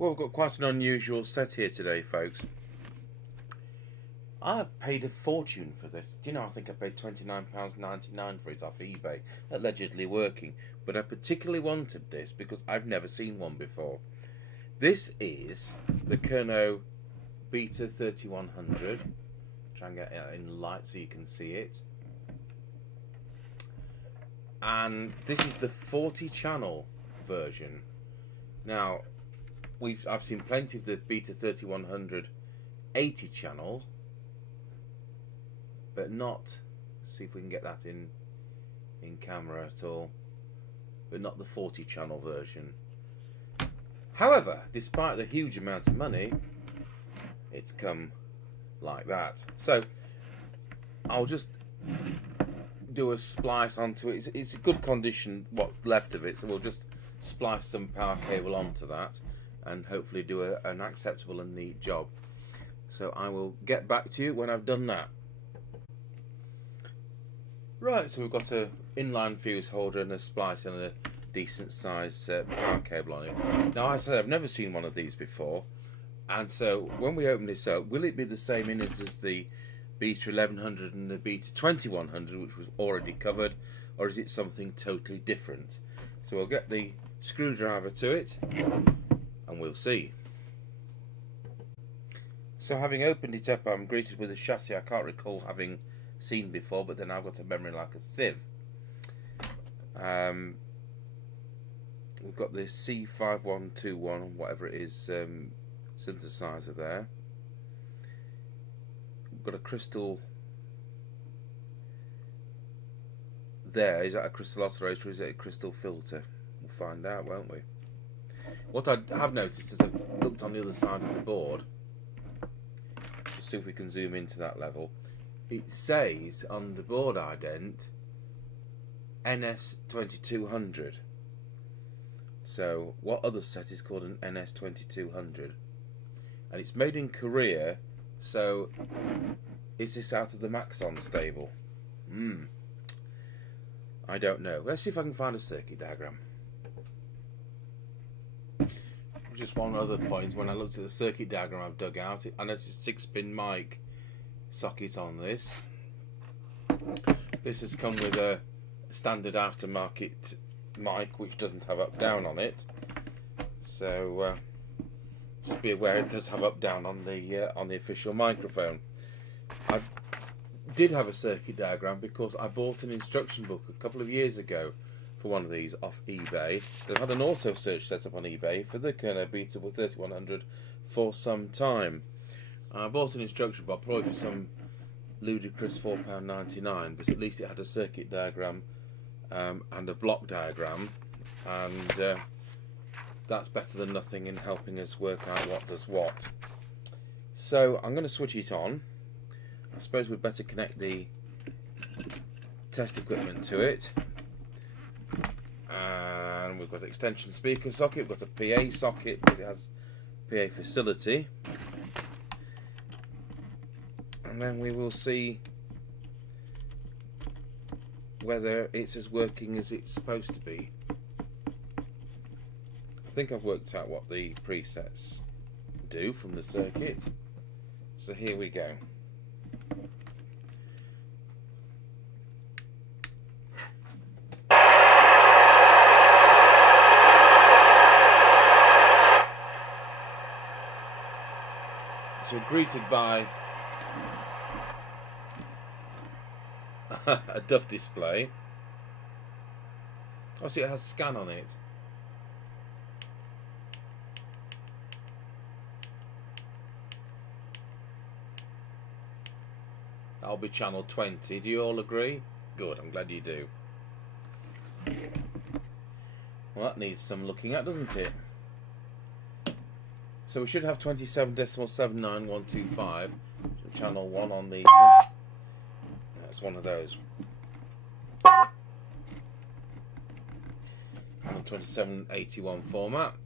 Well, we've got quite an unusual set here today, folks. I paid a fortune for this. Do you know, I think I paid £29.99 for it off eBay, allegedly working. But I particularly wanted this because I've never seen one before. This is the Kernow Beta 3100. Try and get it in light so you can see it. And this is the 40-channel version. Now, I've seen plenty of the Beta 3100 80-channel, but not. See if we can get that in camera at all. But not the 40-channel version. However, despite the huge amount of money, it's come like that. So I'll just do a splice onto it. It's a good condition, what's left of it, so we'll just splice some power cable onto that and hopefully do an acceptable and neat job. So I will get back to you when I've done that. Right, so we've got an inline fuse holder and a splice and a decent sized power cable on it. Now, I said I've never seen one of these before, and so when we open this up, will it be the same innards as the Beta 1100 and the Beta 2100, which was already covered, or is it something totally different? So we'll get the screwdriver to it and we'll see. So having opened it up, I'm greeted with a chassis I can't recall having seen before, but then I've got a memory like a sieve. We've got this C5121, whatever it is, synthesizer there. We've got a crystal there. Is that a crystal oscillator or is it a crystal filter? We'll find out, won't we? What I have noticed is I've looked on the other side of the board. Just see if we can zoom into that level. It says on the board ident NS2200. So what other set is called an NS2200? And it's made in Korea, so is this out of the Maxon stable? I don't know. Let's see if I can find a circuit diagram. Just one other point, when I looked at the circuit diagram I've dug out, I noticed a 6-pin mic socket on this. This has come with a standard aftermarket mic which doesn't have up down on it, so just be aware it does have up down on the official microphone. I did have a circuit diagram because I bought an instruction book a couple of years ago for one of these off eBay. They've had an auto search set up on eBay for the Kernow Beta 3100 for some time. I bought an instruction book probably for some ludicrous £4.99, but at least it had a circuit diagram and a block diagram, and that's better than nothing in helping us work out what does what. So I'm going to switch it on. I suppose we'd better connect the test equipment to it. And we've got an extension speaker socket, we've got a PA socket because it has PA facility. And then we will see whether it's as working as it's supposed to be. I think I've worked out what the presets do from the circuit. So here we go. So we're greeted by a duff display. Oh, see, it has scan on it. That'll be channel 20. Do you all agree? Good, I'm glad you do. Well, that needs some looking at, doesn't it? So we should have 27.79125, channel 1 on the... That's one of those. On 2781 format.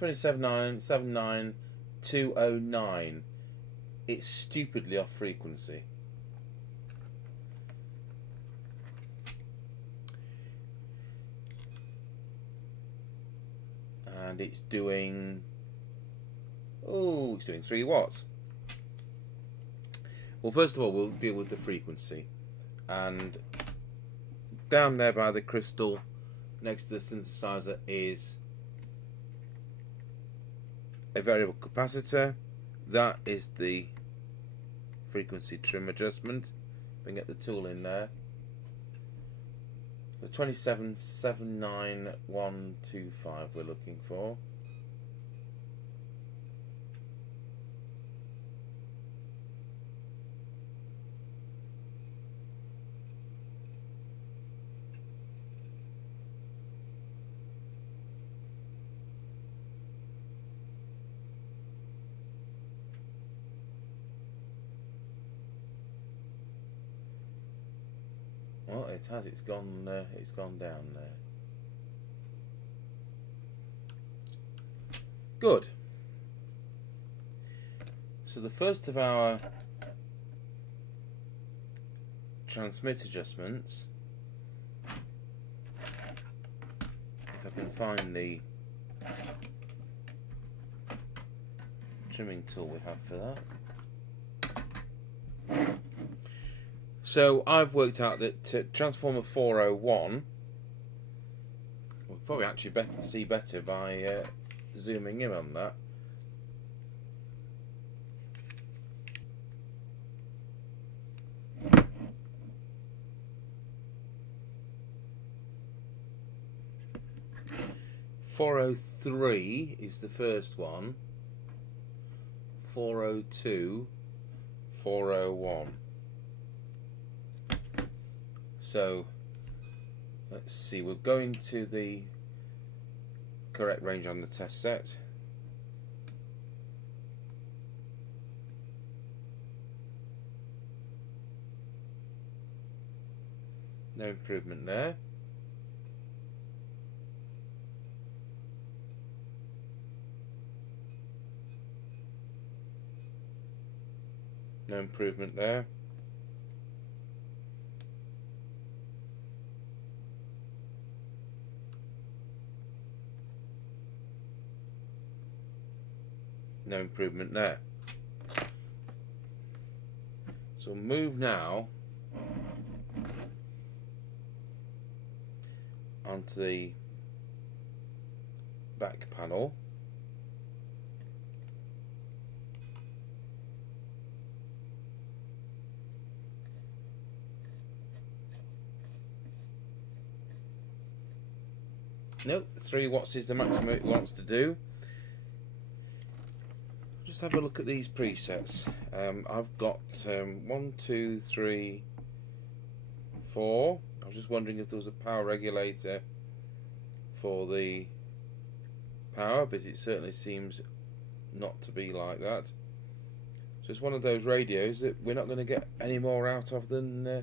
27.79209. It's stupidly off frequency. and it's doing, it's doing 3 watts. Well, first of all, we'll deal with the frequency, and down there by the crystal next to the synthesizer is a variable capacitor. That is the frequency trim adjustment. We can get the tool in there. So 2779125 we're looking for. Well, it has. It's gone down there. Good. So the first of our transmit adjustments, if I can find the trimming tool we have for that. So I've worked out that transformer 401, we'll probably actually see better by zooming in on that. .403 is the first one. 402, 401. So let's see, we're going to the correct range on the test set. No improvement there. No improvement there. No improvement there. So we'll move now onto the back panel. Nope, 3 watts is the maximum it wants to do. Just have a look at these presets. I've got 1, 2, 3, 4. I was just wondering if there was a power regulator for the power, but it certainly seems not to be like that. So it's one of those radios that we're not going to get any more out of than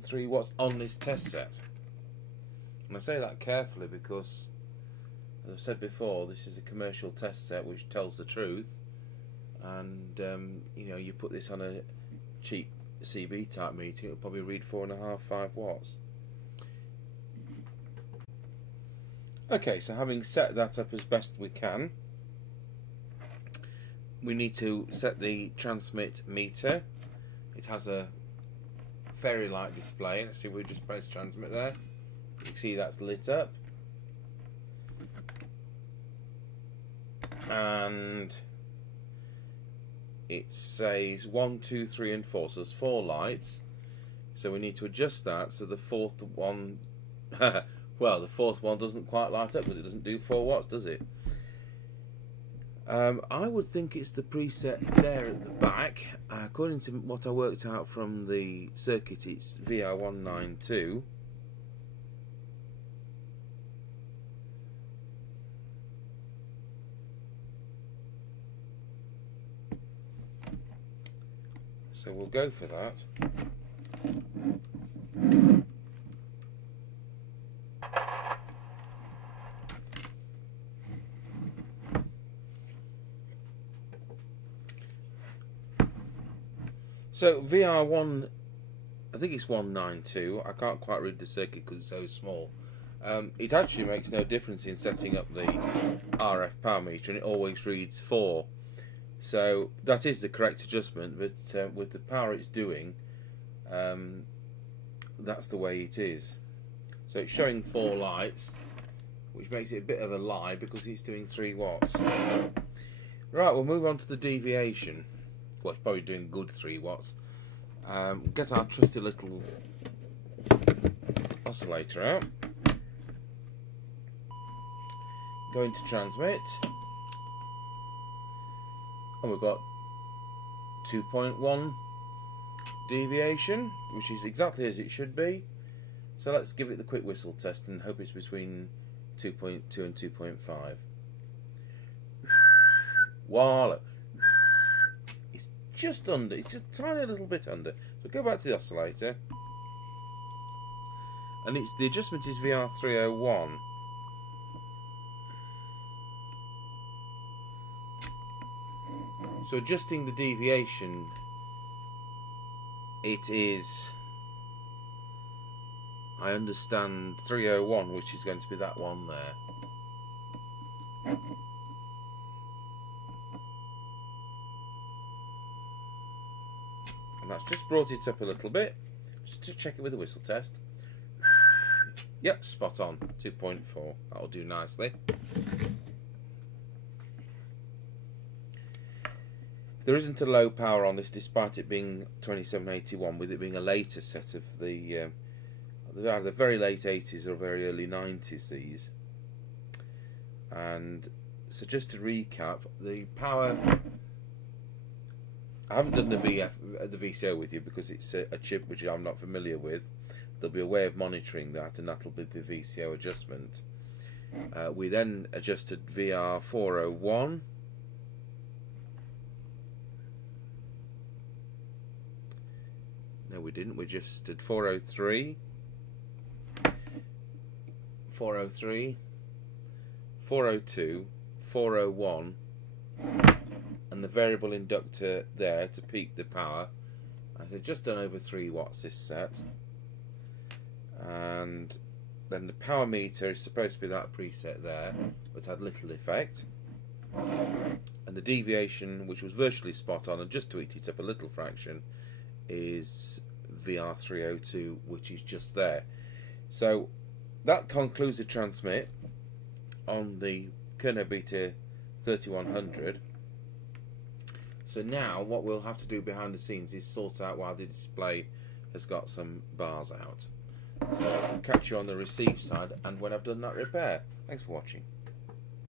3 watts on this test set. And I say that carefully because, as I've said before, this is a commercial test set which tells the truth. And you know, you put this on a cheap CB type meter, it'll probably read 4.5, 5 watts. Okay, so having set that up as best we can, we need to set the transmit meter. It has a fairy light display. Let's see if we just press transmit there. You can see that's lit up. And it says 1, 2, 3 and 4, so there's 4 lights, so we need to adjust that so the fourth one well, the fourth one doesn't quite light up because it doesn't do 4 watts, does it? I would think it's the preset there at the back. According to what I worked out from the circuit, it's VR192. So we'll go for that. So VR1, I think it's 192. I can't quite read the circuit because it's so small. It actually makes no difference in setting up the RF power meter, and it always reads 4. So that is the correct adjustment, but with the power it's doing, that's the way it is. So it's showing 4 lights, which makes it a bit of a lie because it's doing 3 watts. Right, we'll move on to the deviation. Well, it's probably doing good 3 watts. Get our trusty little oscillator out. Go into transmit. And we've got 2.1 deviation, which is exactly as it should be. So let's give it the quick whistle test and hope it's between 2.2 and 2.5. Voila! It's just under, it's just a tiny little bit under. So go back to the oscillator. And the adjustment is VR301. So adjusting the deviation, it is, I understand, 301, which is going to be that one there. And that's just brought it up a little bit, just to check it with a whistle test. Yep, spot on, 2.4, that'll do nicely. There isn't a low power on this, despite it being 2781, with it being a later set of the either very late 80s or very early 90s, these. And so just to recap, the power, I haven't done the VCO with you because it's a chip which I'm not familiar with. There'll be a way of monitoring that, and that'll be the VCO adjustment. We then adjusted VR401. No, we didn't. We just did 403, 403, 402, 401, and the variable inductor there to peak the power. I've just done over 3 watts this set. And then the power meter is supposed to be that preset there, but had little effect. And the deviation, which was virtually spot on and just tweaked it up a little fraction, is VR302, which is just there. So that concludes the transmit on the Kernow Beta 3100. So now what we'll have to do behind the scenes is sort out why the display has got some bars out. So I'll catch you on the receive side and when I've done that repair. Thanks for watching.